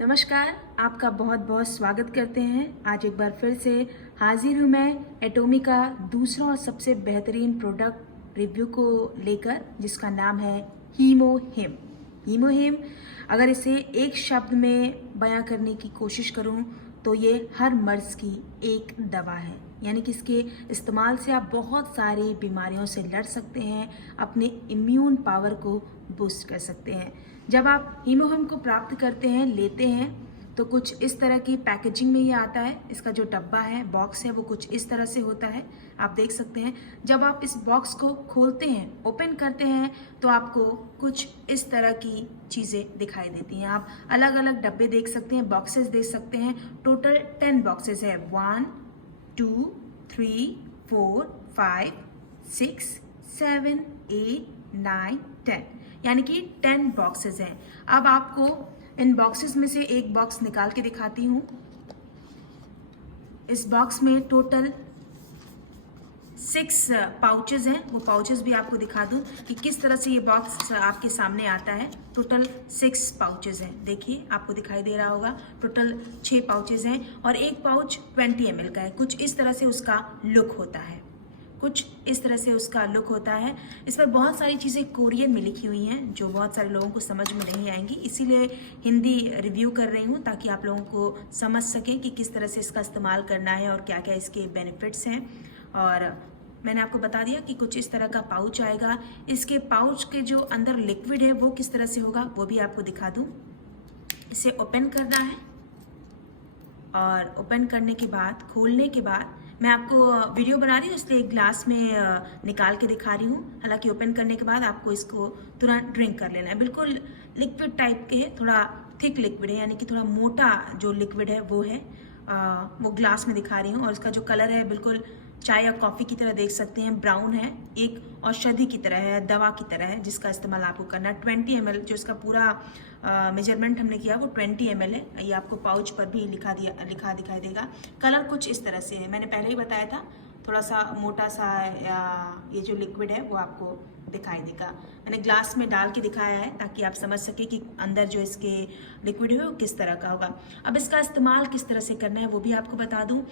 नमस्कार, आपका बहुत बहुत स्वागत करते हैं। आज एक बार फिर से हाजिर हूँ मैं एटोमी का दूसरा और सबसे बेहतरीन प्रोडक्ट रिव्यू को लेकर, जिसका नाम है हीमोहिम। हीमोहिम अगर इसे एक शब्द में बयां करने की कोशिश करूँ तो ये हर मर्ज की एक दवा है। यानी कि इसके इस्तेमाल से आप बहुत सारी बीमारियों से लड़ सकते हैं, अपने इम्यून पावर को बूस्ट कर सकते हैं। जब आप हीमोहिम को प्राप्त करते हैं, लेते हैं, तो कुछ इस तरह की पैकेजिंग में ये आता है। इसका जो डब्बा है, बॉक्स है, वो कुछ इस तरह से होता है, आप देख सकते हैं। जब आप इस बॉक्स को खोलते हैं, ओपन करते हैं, तो आपको कुछ इस तरह की चीज़ें दिखाई देती हैं। आप अलग अलग डब्बे देख सकते हैं, बॉक्सेस देख सकते हैं। टोटल 10 बॉक्सेस है। 1 2 3 4 5 6 7 8 9 10, यानी कि 10 बॉक्सेस हैं। अब आपको इन बॉक्सेस में से एक बॉक्स निकाल के दिखाती हूँ। इस बॉक्स में टोटल 6 पाउचेस हैं। वो पाउचेस भी आपको दिखा दूँ कि किस तरह से ये बॉक्स आपके सामने आता है। टोटल 6 पाउचेस हैं। देखिए, आपको दिखाई दे रहा होगा। टोटल 6 पाउचेस हैं और एक पाउच 20 ml का है। कुछ इस तरह से उसका लुक होता है। इसमें बहुत सारी चीज़ें कोरियन में लिखी हुई हैं जो बहुत सारे लोगों को समझ में नहीं आएंगी, इसीलिए हिंदी रिव्यू कर रही हूँ ताकि आप लोगों को समझ सकें कि किस तरह से इसका इस्तेमाल करना है और क्या क्या इसके बेनिफिट्स हैं। और मैंने आपको बता दिया कि कुछ इस तरह का पाउच आएगा। इसके पाउच के जो अंदर लिक्विड है वो किस तरह से होगा वो भी आपको दिखा दूँ। इसे ओपन करना है और ओपन करने के बाद, खोलने के बाद, मैं आपको वीडियो बना रही हूँ इसलिए एक ग्लास में निकाल के दिखा रही हूँ। हालांकि ओपन करने के बाद आपको इसको तुरंत ड्रिंक कर लेना है। बिल्कुल लिक्विड टाइप के है, थोड़ा थिक लिक्विड है, यानी कि थोड़ा मोटा जो लिक्विड है वो है। वो ग्लास में दिखा रही हूँ और इसका जो कलर है बिल्कुल चाय या कॉफ़ी की तरह देख सकते हैं, ब्राउन है। एक औषधि की तरह है, दवा की तरह है, जिसका इस्तेमाल आपको करना है। 20 ml जो इसका पूरा मेजरमेंट हमने किया वो 20 ml है। ये आपको पाउच पर भी लिखा दिखाई देगा। कलर कुछ इस तरह से है, मैंने पहले ही बताया था। थोड़ा सा मोटा सा ये जो लिक्विड है वो आपको दिखाई देगा। मैंने ग्लास में डाल के दिखाया है ताकि आप समझ सके कि अंदर जो इसके लिक्विड है वो किस तरह का होगा। अब इसका इस्तेमाल किस तरह से करना है वो भी आपको बता दूँ।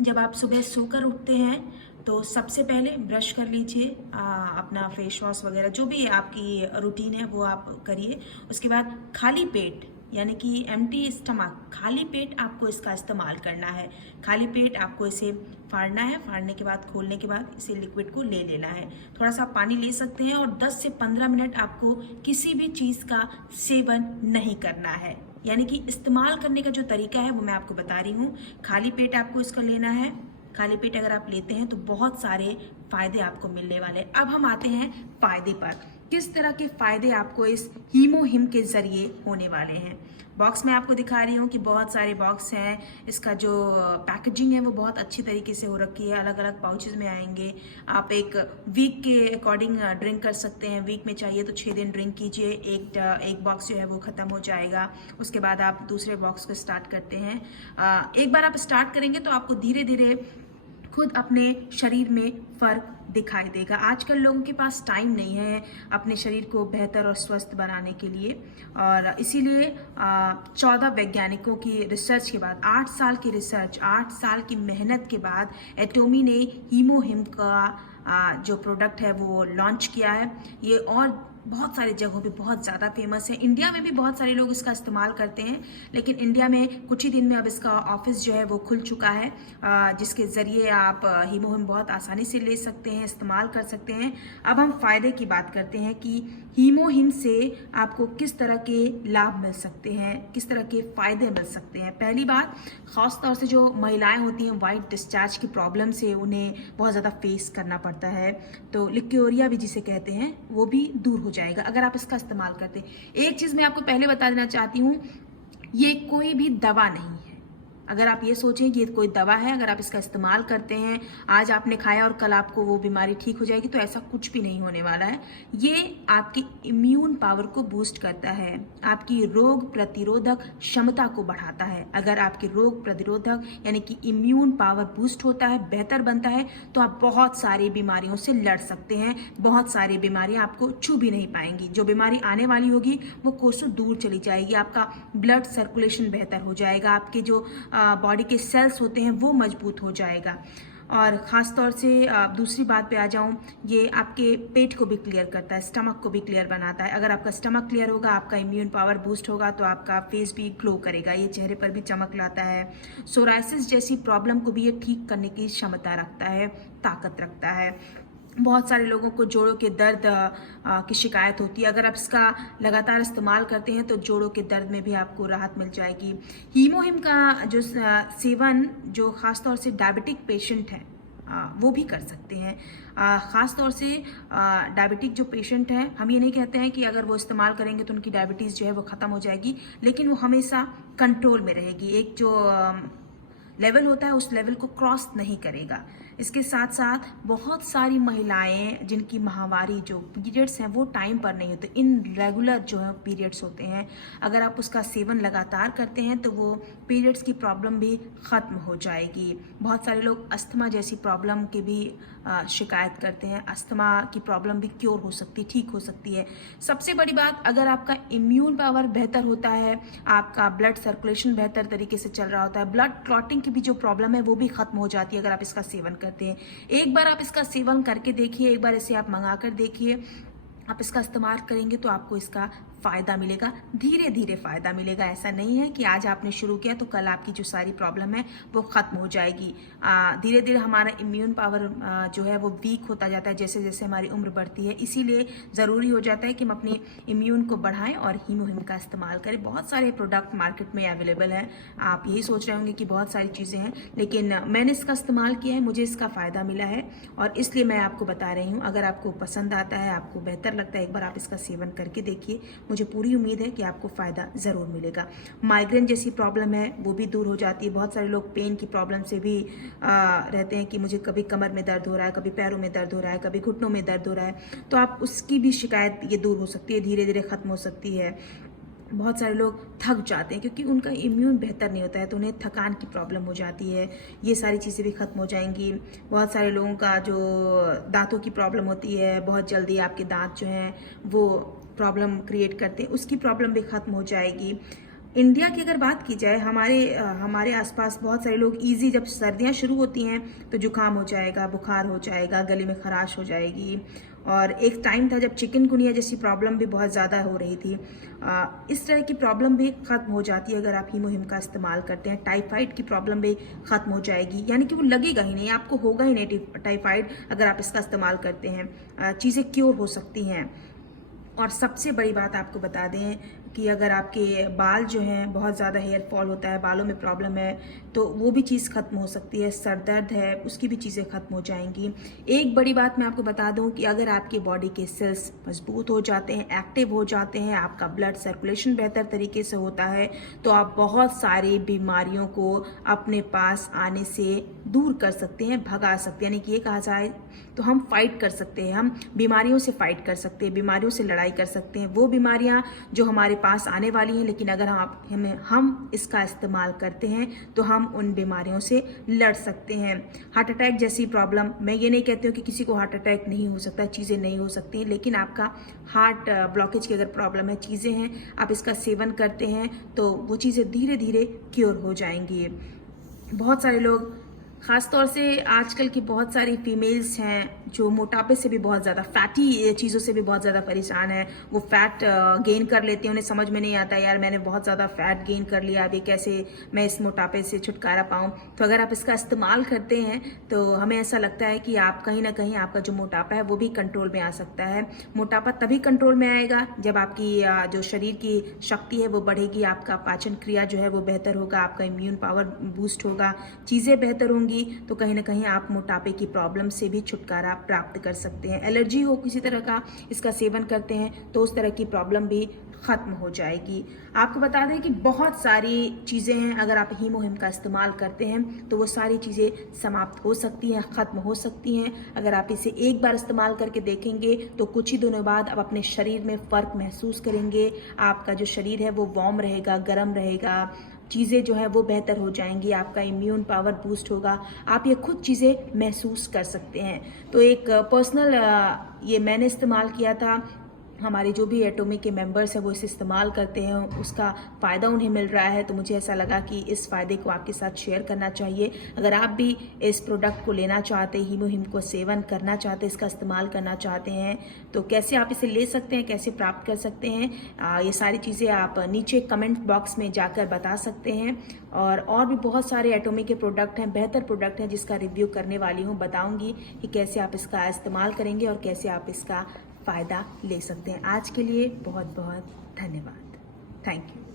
जब आप सुबह सोकर उठते हैं तो सबसे पहले ब्रश कर लीजिए, अपना फेस वॉश वगैरह जो भी आपकी रूटीन है वो आप करिए। उसके बाद खाली पेट, यानी कि एम्प्टी स्टमक, खाली पेट आपको इसका इस्तेमाल करना है। खाली पेट आपको इसे फाड़ना है। फाड़ने के बाद, खोलने के बाद इसे लिक्विड को ले लेना है। थोड़ा सा पानी ले सकते हैं और 10 से 15 मिनट आपको किसी भी चीज़ का सेवन नहीं करना है। यानी कि इस्तेमाल करने का जो तरीका है वो मैं आपको बता रही हूँ। खाली पेट आपको इसका लेना है। खाली पेट अगर आप लेते हैं तो बहुत सारे फायदे आपको मिलने वाले। अब हम आते हैं फायदे पर। किस तरह के फायदे आपको इस हीमोहिम के जरिए होने वाले हैं। बॉक्स में आपको दिखा रही हूँ कि बहुत सारे बॉक्स हैं। इसका जो पैकेजिंग है वो बहुत अच्छी तरीके से हो रखी है। अलग अलग पाउचेस में आएंगे। आप एक वीक के अकॉर्डिंग ड्रिंक कर सकते हैं। वीक में चाहिए तो 6 दिन ड्रिंक कीजिए। एक बॉक्स जो है वो ख़त्म हो जाएगा। उसके बाद आप दूसरे बॉक्स को स्टार्ट करते हैं। एक बार आप स्टार्ट करेंगे तो आपको धीरे धीरे खुद अपने शरीर में फ़र्क दिखाई देगा। आजकल लोगों के पास टाइम नहीं है अपने शरीर को बेहतर और स्वस्थ बनाने के लिए, और इसीलिए 14 वैज्ञानिकों की रिसर्च के बाद, 8 साल की रिसर्च, 8 साल की मेहनत के बाद एटोमी ने हीमोहिम का जो प्रोडक्ट है वो लॉन्च किया है। ये और बहुत सारी जगहों पे बहुत ज़्यादा फेमस है। इंडिया में भी बहुत सारे लोग इसका इस्तेमाल करते हैं, लेकिन इंडिया में कुछ ही दिन में अब इसका ऑफिस जो है वो खुल चुका है, जिसके ज़रिए आप हीमोहिम बहुत आसानी से ले सकते हैं, इस्तेमाल कर सकते हैं। अब हम फ़ायदे की बात करते हैं कि हीमोहिम से आपको किस तरह के लाभ मिल सकते हैं, किस तरह के फ़ायदे मिल सकते हैं। पहली बात, ख़ास तौर से जो महिलाएं होती हैं, वाइट डिस्चार्ज की प्रॉब्लम से उन्हें बहुत ज़्यादा फेस करना पड़ता है, तो लिक्योरिया भी जिसे कहते हैं वो भी दूर हो जाएगा अगर आप इसका इस्तेमाल करते हैं। एक चीज़ मैं आपको पहले बता देना चाहती हूँ, ये कोई भी दवा नहीं है। अगर आप ये सोचें कि ये कोई दवा है, अगर आप इसका इस्तेमाल करते हैं, आज आपने खाया और कल आपको वो बीमारी ठीक हो जाएगी, तो ऐसा कुछ भी नहीं होने वाला है। ये आपकी इम्यून पावर को बूस्ट करता है, आपकी रोग प्रतिरोधक क्षमता को बढ़ाता है। अगर आपकी रोग प्रतिरोधक यानी कि इम्यून पावर बूस्ट होता है, बेहतर बनता है, तो आप बहुत सारी बीमारियों से लड़ सकते हैं। बहुत सारी बीमारियां आपको छू भी नहीं पाएंगी। जो बीमारी आने वाली होगी वो कोसों दूर चली जाएगी। आपका ब्लड सर्कुलेशन बेहतर हो जाएगा, आपके जो बॉडी के सेल्स होते हैं वो मजबूत हो जाएगा। और ख़ास तौर से दूसरी बात पे आ जाऊं, ये आपके पेट को भी क्लियर करता है, स्टमक को भी क्लियर बनाता है। अगर आपका स्टमक क्लियर होगा, आपका इम्यून पावर बूस्ट होगा, तो आपका फेस भी ग्लो करेगा, ये चेहरे पर भी चमक लाता है। सोराइसिस जैसी प्रॉब्लम को भी ये ठीक करने की क्षमता रखता है, ताकत रखता है। बहुत सारे लोगों को जोड़ों के दर्द की शिकायत होती है। अगर आप इसका लगातार इस्तेमाल करते हैं तो जोड़ों के दर्द में भी आपको राहत मिल जाएगी। हीमोहिम का जो सेवन जो ख़ास तौर से डायबिटिक पेशेंट हैं वो भी कर सकते हैं। ख़ास तौर से डायबिटिक जो पेशेंट हैं, हम ये नहीं कहते हैं कि अगर वो इस्तेमाल करेंगे तो उनकी डायबिटीज़ जो है वो ख़त्म हो जाएगी, लेकिन वो हमेशा कंट्रोल में रहेगी। एक जो लेवल होता है उस लेवल को क्रॉस नहीं करेगा। इसके साथ साथ बहुत सारी महिलाएं जिनकी माहवारी जो पीरियड्स हैं वो टाइम पर नहीं होते, इनरेगुलर जो है पीरियड्स होते हैं, अगर आप उसका सेवन लगातार करते हैं तो वो पीरियड्स की प्रॉब्लम भी ख़त्म हो जाएगी। बहुत सारे लोग अस्थमा जैसी प्रॉब्लम के भी शिकायत करते हैं। अस्थमा की प्रॉब्लम भी क्योर हो सकती, ठीक हो सकती है। सबसे बड़ी बात, अगर आपका इम्यून पावर बेहतर होता है, आपका ब्लड सर्कुलेशन बेहतर तरीके से चल रहा होता है, ब्लड क्लॉटिंग की भी जो प्रॉब्लम है वो भी खत्म हो जाती है अगर आप इसका सेवन करते हैं। एक बार आप इसका सेवन करके देखिए, एक बार इसे आप मंगा कर देखिए, आप इसका इस्तेमाल करेंगे तो आपको इसका फ़ायदा मिलेगा, धीरे धीरे फ़ायदा मिलेगा। ऐसा नहीं है कि आज आपने शुरू किया तो कल आपकी जो सारी प्रॉब्लम है वो ख़त्म हो जाएगी। धीरे धीरे हमारा इम्यून पावर जो है वो वीक होता जाता है जैसे जैसे हमारी उम्र बढ़ती है। इसीलिए ज़रूरी हो जाता है कि हम अपनी इम्यून को बढ़ाएं और हीमोहिम का इस्तेमाल करें। बहुत सारे प्रोडक्ट मार्केट में अवेलेबल हैं। आप यही सोच रहे होंगे कि बहुत सारी चीज़ें हैं, लेकिन मैंने इसका इस्तेमाल किया है, मुझे इसका फ़ायदा मिला है और इसलिए मैं आपको बता रही हूँ। अगर आपको पसंद आता है, आपको बेहतर लगता है, एक बार आप इसका सेवन करके देखिए। मुझे पूरी उम्मीद है कि आपको फ़ायदा ज़रूर मिलेगा। माइग्रेन जैसी प्रॉब्लम है वो भी दूर हो जाती है। बहुत सारे लोग पेन की प्रॉब्लम से भी रहते हैं कि मुझे कभी कमर में दर्द हो रहा है, कभी पैरों में दर्द हो रहा है, कभी घुटनों में दर्द हो रहा है, तो आप उसकी भी शिकायत ये दूर हो सकती है, धीरे धीरे ख़त्म हो सकती है। बहुत सारे लोग थक जाते हैं क्योंकि उनका इम्यून बेहतर नहीं होता है, तो उन्हें थकान की प्रॉब्लम हो जाती है। ये सारी चीज़ें भी ख़त्म हो जाएंगी। बहुत सारे लोगों का जो दांतों की प्रॉब्लम होती है, बहुत जल्दी आपके दांत जो हैं वो प्रॉब्लम क्रिएट करते हैं, उसकी प्रॉब्लम भी ख़त्म हो जाएगी। इंडिया की अगर बात की जाए, हमारे आसपास बहुत सारे लोग इजी, जब सर्दियां शुरू होती हैं तो जुकाम हो जाएगा, बुखार हो जाएगा, गले में खराश हो जाएगी। और एक टाइम था जब चिकनगुनिया जैसी प्रॉब्लम भी बहुत ज़्यादा हो रही थी। इस तरह की प्रॉब्लम भी ख़त्म हो जाती है अगर आप हीमोहिम का इस्तेमाल करते हैं। टाइफाइड की प्रॉब्लम भी ख़त्म हो जाएगी, यानी कि वो लगेगा ही नहीं, आपको होगा ही नहीं टाइफाइड अगर आप इसका इस्तेमाल करते हैं। चीज़ें क्योर हो सकती हैं। और सबसे बड़ी बात आपको बता दें कि अगर आपके बाल जो हैं बहुत ज़्यादा हेयर फॉल होता है, बालों में प्रॉब्लम है, तो वो भी चीज़ ख़त्म हो सकती है। सर दर्द है, उसकी भी चीज़ें ख़त्म हो जाएंगी। एक बड़ी बात मैं आपको बता दूं कि अगर आपके बॉडी के सेल्स मजबूत हो जाते हैं, एक्टिव हो जाते हैं, आपका ब्लड सर्कुलेशन बेहतर तरीके से होता है, तो आप बहुत सारी बीमारियों को अपने पास आने से दूर कर सकते हैं, भगा सकते हैं। यानी कि ये कहा जाए तो हम फाइट कर सकते हैं, हम बीमारियों से फाइट कर सकते हैं, बीमारियों से लड़ाई कर सकते हैं। वो बीमारियां जो हमारे पास आने वाली हैं, लेकिन अगर हम इसका इस्तेमाल करते हैं तो हम उन बीमारियों से लड़ सकते हैं। हार्ट अटैक जैसी प्रॉब्लम, मैं ये नहीं कहती हूँ कि किसी को हार्ट अटैक नहीं हो सकता, चीज़ें नहीं हो सकती, लेकिन आपका हार्ट ब्लॉकेज की अगर प्रॉब्लम है, चीज़ें हैं, आप इसका सेवन करते हैं तो वो चीज़ें धीरे धीरे क्योर हो जाएंगी। बहुत सारे लोग, ख़ास तौर से आजकल की बहुत सारी फीमेल्स हैं जो मोटापे से भी बहुत ज़्यादा, फैटी चीज़ों से भी बहुत ज़्यादा परेशान है। वो फैट गेन कर लेते हैं, उन्हें समझ में नहीं आता यार मैंने बहुत ज़्यादा फैट गेन कर लिया, अभी कैसे मैं इस मोटापे से छुटकारा पाऊँ। तो अगर आप इसका इस्तेमाल करते हैं तो हमें ऐसा लगता है कि आप कहीं ना कहीं आपका जो मोटापा है वो भी कंट्रोल में आ सकता है। मोटापा तभी कंट्रोल में आएगा जब आपकी जो शरीर की शक्ति है वो बढ़ेगी, आपका पाचन क्रिया जो है वो बेहतर होगा, आपका इम्यून पावर बूस्ट होगा, चीज़ें बेहतर होंगी, तो कहीं ना कहीं आप मोटापे की प्रॉब्लम से भी छुटकारा प्राप्त कर सकते हैं। एलर्जी हो किसी तरह का, इसका सेवन करते हैं तो उस तरह की प्रॉब्लम भी ख़त्म हो जाएगी। आपको बता दें कि बहुत सारी चीज़ें हैं, अगर आप हीमोहिम का इस्तेमाल करते हैं तो वो सारी चीज़ें समाप्त हो सकती हैं, ख़त्म हो सकती हैं। अगर आप इसे एक बार इस्तेमाल करके देखेंगे तो कुछ ही दिनों बाद आप अपने शरीर में फ़र्क महसूस करेंगे। आपका जो शरीर है वो वार्म रहेगा, गर्म रहेगा, चीज़ें जो है वो बेहतर हो जाएंगी, आपका इम्यून पावर बूस्ट होगा, आप ये खुद चीज़ें महसूस कर सकते हैं। तो एक पर्सनल ये मैंने इस्तेमाल किया था, हमारे जो भी एटोमी के मेंबर्स हैं वो इसे इस्तेमाल करते हैं, उसका फ़ायदा उन्हें मिल रहा है, तो मुझे ऐसा लगा कि इस फ़ायदे को आपके साथ शेयर करना चाहिए। अगर आप भी इस प्रोडक्ट को लेना चाहते हैं, हीमोहिम को सेवन करना चाहते हैं, इसका इस्तेमाल करना चाहते हैं, तो कैसे आप इसे ले सकते हैं, कैसे प्राप्त कर सकते हैं, ये सारी चीज़ें आप नीचे कमेंट बॉक्स में जाकर बता सकते हैं। और भी बहुत सारे एटोमी के प्रोडक्ट हैं, बेहतर प्रोडक्ट हैं जिसका रिव्यू करने वाली हूँ, बताऊँगी कि कैसे आप इसका इस्तेमाल करेंगे और कैसे आप इसका फ़ायदा ले सकते हैं। आज के लिए बहुत बहुत धन्यवाद। Thank you.